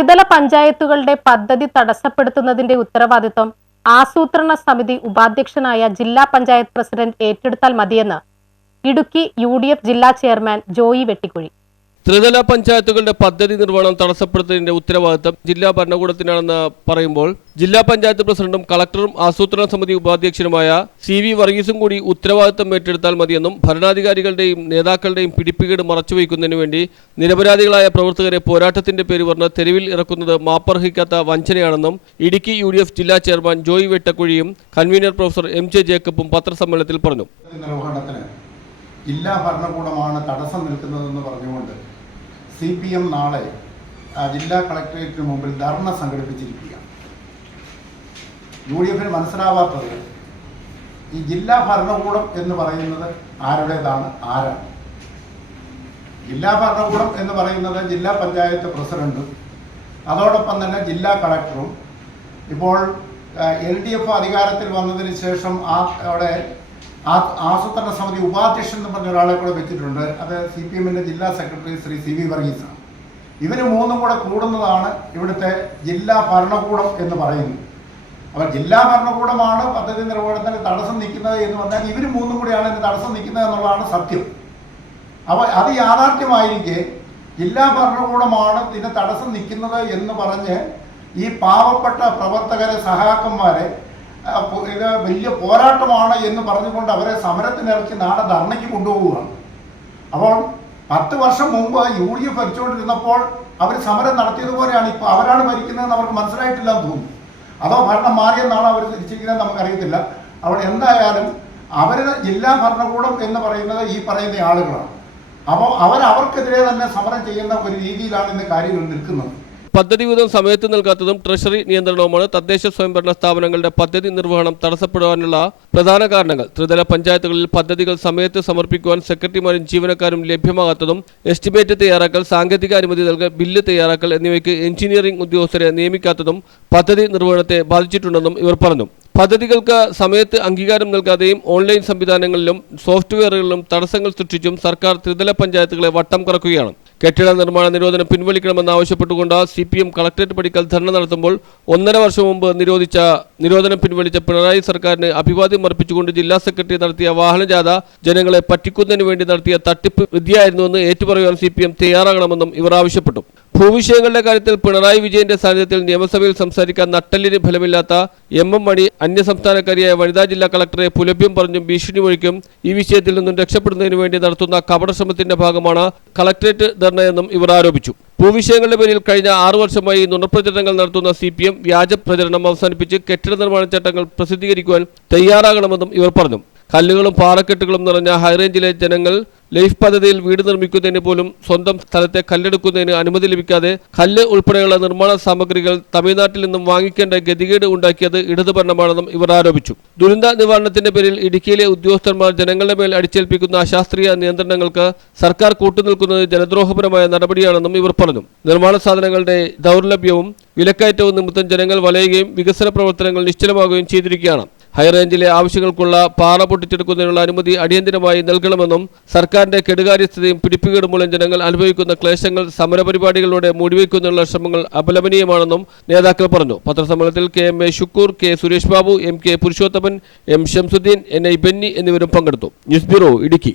ത്രിതല പഞ്ചായത്തുകളുടെ പദ്ധതി തടസ്സപ്പെടുത്തുന്നതിന്റെ ഉത്തരവാദിത്വം ആസൂത്രണ സമിതി ഉപാധ്യക്ഷനായ ജില്ലാ പഞ്ചായത്ത് പ്രസിഡന്റ് ഏറ്റെടുത്താൽ മതിയെന്ന് ഇടുക്കി യു ജില്ലാ ചെയർമാൻ ജോയി വെട്ടിക്കുഴി. ത്രിതല പഞ്ചായത്തുകളുടെ പദ്ധതി നിർവഹണം തടസ്സപ്പെടുത്തുന്നതിന്റെ ഉത്തരവാദിത്തം ജില്ലാ ഭരണകൂടത്തിനാണെന്ന് പറയുമ്പോൾ ജില്ലാ പഞ്ചായത്ത് പ്രസിഡന്റും കളക്ടറും ആസൂത്രണ സമിതി ഉപാധ്യക്ഷനുമായ സി വി വർഗീസും കൂടി ഉത്തരവാദിത്തം ഏറ്റെടുത്താൽ മതിയെന്നും ഭരണാധികാരികളുടെയും നേതാക്കളുടെയും പിടിപ്പുകേട് മറച്ചുവെക്കുന്നതിനു വേണ്ടി നിരപരാധികളായ പ്രവർത്തകരെ പോരാട്ടത്തിന്റെ പേര് പറഞ്ഞ് തെരുവിൽ ഇറക്കുന്നത് മാപ്പർഹിക്കാത്ത വഞ്ചനയാണെന്നും ഇടുക്കി യു ജില്ലാ ചെയർമാൻ ജോയി വെട്ടക്കുഴിയും കൺവീനർ പ്രൊഫസർ എം ജെ ജേക്കബും പത്രസമ്മേളനത്തിൽ പറഞ്ഞു. ജില്ലാ ഭരണകൂടമാണ് തടസ്സം നിൽക്കുന്നതെന്ന് പറഞ്ഞുകൊണ്ട് സി പി എം നാളെ ജില്ലാ കളക്ടറേറ്റിന് മുമ്പിൽ ധർണ സംഘടിപ്പിച്ചിരിക്കുകയാണ്. യു ഡി എഫിന് മനസ്സിലാവാത്തത് ഈ ജില്ലാ ഭരണകൂടം എന്ന് പറയുന്നത് ആരുടേതാണ്? ആരാണ്? ജില്ലാ ഭരണകൂടം എന്ന് പറയുന്നത് ജില്ലാ പഞ്ചായത്ത് പ്രസിഡന്റും അതോടൊപ്പം തന്നെ ജില്ലാ കളക്ടറും. ഇപ്പോൾ എൽ ഡി എഫ് അധികാരത്തിൽ വന്നതിന് ശേഷം ആ അവിടെ ആ ആസൂത്രണ സമിതി ഉപാധ്യക്ഷൻ എന്ന് പറഞ്ഞ ഒരാളെ കൂടെ വെച്ചിട്ടുണ്ട്. അത് സി പി എമ്മിന്റെ ജില്ലാ സെക്രട്ടറി ശ്രീ സി വി വർഗീസാണ്. ഇവർ മൂന്നും കൂടെ കൂടുന്നതാണ് ഇവിടുത്തെ ജില്ലാ ഭരണകൂടം എന്ന് പറയുന്നത്. അപ്പോൾ ജില്ലാ ഭരണകൂടമാണ് പദ്ധതി നിർവഹണത്തിന് തടസ്സം നിൽക്കുന്നത് എന്ന് പറഞ്ഞാൽ ഇവർ മൂന്നും കൂടിയാണ് ഇതിന് തടസ്സം നിൽക്കുന്നത് എന്നുള്ളതാണ് സത്യം. അപ്പോൾ അത് യാഥാർത്ഥ്യമായിരിക്കെ ജില്ലാ ഭരണകൂടമാണ് ഇതിന് തടസ്സം നിൽക്കുന്നത് എന്ന് പറഞ്ഞ് ഈ പാവപ്പെട്ട പ്രവർത്തകരെ സഹാക്കന്മാരെ ഇത് വലിയ പോരാട്ടമാണ് എന്ന് പറഞ്ഞുകൊണ്ട് അവരെ സമരത്തിനിറക്കി നാളെ ധർണയ്ക്ക് കൊണ്ടുപോവുകയാണ്. അപ്പോൾ പത്ത് വർഷം മുമ്പ് യു ഡി എഫ് ഭരിച്ചുകൊണ്ടിരുന്നപ്പോൾ അവർ സമരം നടത്തിയതുപോലെയാണ് ഇപ്പോൾ അവരാണ് ഭരിക്കുന്നതെന്ന് അവർക്ക് മനസ്സിലായിട്ടില്ല എന്ന് തോന്നുന്നു. അതോ ഭരണം മാറിയെന്നാണ് അവർ തിരിച്ചിരിക്കുന്നത് നമുക്കറിയത്തില്ല. അവിടെ എന്തായാലും അവർ ജില്ലാ ഭരണകൂടം എന്ന് പറയുന്നത് ഈ പറയുന്ന ആളുകളാണ്. അപ്പോൾ അവർ അവർക്കെതിരെ തന്നെ സമരം ചെയ്യുന്ന ഒരു രീതിയിലാണ് ഇന്ന് കാര്യങ്ങൾ നിൽക്കുന്നത്. പദ്ധതി വിധം സമയത്ത് നൽകാത്തതും ട്രഷറി നിയന്ത്രണവുമാണ് തദ്ദേശ സ്വയംഭരണ സ്ഥാപനങ്ങളുടെ പദ്ധതി നിർവഹണം തടസ്സപ്പെടുവാനുള്ള പ്രധാന കാരണങ്ങൾ. ത്രിതല പഞ്ചായത്തുകളിൽ പദ്ധതികൾ സമയത്ത് സമർപ്പിക്കുവാൻ സെക്രട്ടറിമാരും ജീവനക്കാരും ലഭ്യമാകാത്തതും എസ്റ്റിമേറ്റ് തയ്യാറാക്കൽ സാങ്കേതിക അനുമതി നൽകൽ ബില്ല് തയ്യാറാക്കൽ എന്നിവയ്ക്ക് എഞ്ചിനീയറിംഗ് ഉദ്യോഗസ്ഥരെ നിയമിക്കാത്തതും പദ്ധതി നിർവഹണത്തെ ബാധിച്ചിട്ടുണ്ടെന്നും ഇവർ പറഞ്ഞു. പദ്ധതികൾക്ക് സമയത്ത് അംഗീകാരം നൽകാതെയും ഓൺലൈൻ സംവിധാനങ്ങളിലും സോഫ്റ്റ്വെയറുകളിലും തടസ്സങ്ങൾ സൃഷ്ടിച്ചും സർക്കാർ ത്രിതല പഞ്ചായത്തുകളെ വട്ടം കറക്കുകയാണ്. കെട്ടിട നിർമ്മാണ നിരോധനം പിൻവലിക്കണമെന്ന് ആവശ്യപ്പെട്ടുകൊണ്ട് സി പി എം കളക്ടറേറ്റ് പടിക്കൽ ധർണ നടത്തുമ്പോൾ ഒന്നര വർഷം മുമ്പ് നിരോധിച്ച നിരോധനം പിൻവലിച്ച പിണറായി സർക്കാരിന് അഭിവാദ്യം അർപ്പിച്ചുകൊണ്ട് ജില്ലാ സെക്രട്ടറി നടത്തിയ വാഹനജാഥ ജനങ്ങളെ പറ്റിക്കുന്നതിന് വേണ്ടി നടത്തിയ തട്ടിപ്പ് വിദ്യയായിരുന്നുവെന്ന് ഏറ്റുപറയാൻ സി പി എം തയ്യാറാകണമെന്നും ഇവർ ആവശ്യപ്പെട്ടു. ഭൂവിഷയങ്ങളുടെ കാര്യത്തിൽ പിണറായി വിജയന്റെ സാന്നിധ്യത്തിൽ നിയമസഭയിൽ സംസാരിക്കാൻ നട്ടലിന് ഫലമില്ലാത്ത എം എം മണി അന്യസംസ്ഥാനക്കാരിയായ വനിതാ ജില്ലാ കളക്ടറെ പുലഭ്യം പറഞ്ഞും ഭീഷണി ഒഴിക്കും ഈ വിഷയത്തിൽ നിന്നും രക്ഷപ്പെടുന്നതിന് വേണ്ടി നടത്തുന്ന കപടശ്രമത്തിന്റെ ഭാഗമാണ് കളക്ടറേറ്റ് ധർണയെന്നും ഇവർ ആരോപിച്ചു. ഭൂവിഷയങ്ങളുടെ പേരിൽ കഴിഞ്ഞ ആറു വർഷമായി നുണപ്രചരണങ്ങൾ നടത്തുന്ന സി പി എം വ്യാജ പ്രചരണം അവസാനിപ്പിച്ച് കെട്ടിട നിർമ്മാണ ചട്ടങ്ങൾ പ്രസിദ്ധീകരിക്കുവാൻ തയ്യാറാകണമെന്നും ഇവർ പറഞ്ഞു. കല്ലുകളും പാറക്കെട്ടുകളും നിറഞ്ഞ ഹൈറേഞ്ചിലെ ജനങ്ങൾ ലൈഫ് പദ്ധതിയിൽ വീട് നിർമ്മിക്കുന്നതിന് പോലും സ്വന്തം സ്ഥലത്തെ കല്ലെടുക്കുന്നതിന് അനുമതി ലഭിക്കാതെ കല്ല് ഉൾപ്പെടെയുള്ള നിർമ്മാണ സാമഗ്രികൾ തമിഴ്നാട്ടിൽ നിന്നും വാങ്ങിക്കേണ്ട ഗതികേട് ഉണ്ടാക്കിയത് ഇടതുഭരണമാണെന്നും ഇവർ ആരോപിച്ചു. ദുരന്ത നിവാരണത്തിന്റെ പേരിൽ ഇടുക്കിയിലെ ഉദ്യോഗസ്ഥന്മാർ ജനങ്ങളുടെ മേൽ അടിച്ചേൽപ്പിക്കുന്ന അശാസ്ത്രീയ നിയന്ത്രണങ്ങൾക്ക് സർക്കാർ കൂട്ടുനിൽക്കുന്നത് ജനദ്രോഹപരമായ നടപടിയാണെന്നും ഇവർ പറഞ്ഞു. നിർമ്മാണ സാധനങ്ങളുടെ ദൗർലഭ്യവും വിലക്കയറ്റവും നിമിത്തം ജനങ്ങൾ വലയുകയും വികസന പ്രവർത്തനങ്ങൾ നിശ്ചലമാകുകയും ചെയ്തിരിക്കുകയാണ്. ഹൈറേഞ്ചിലെ ആവശ്യങ്ങൾക്കുള്ള പാറ പൊട്ടിച്ചെടുക്കുന്നതിനുള്ള അനുമതി അടിയന്തരമായി നൽകണമെന്നും സർക്കാരിന്റെ കെടുകാര്യസ്ഥതയും പിടിപ്പുകേടും മൂലം ജനങ്ങൾ അനുഭവിക്കുന്ന ക്ലേശങ്ങൾ സമരപരിപാടികളിലൂടെ മൂടിവെക്കുന്നതിനുള്ള ശ്രമങ്ങൾ അപലപനീയമാണെന്നും നേതാക്കൾ പറഞ്ഞു. പത്രസമ്മേളനത്തിൽ K M A Shukkur K Suresh Babu M K Purushothaman M Shamsuddin N I Benny എന്നിവരും പങ്കെടുത്തു. News bureau Idukki.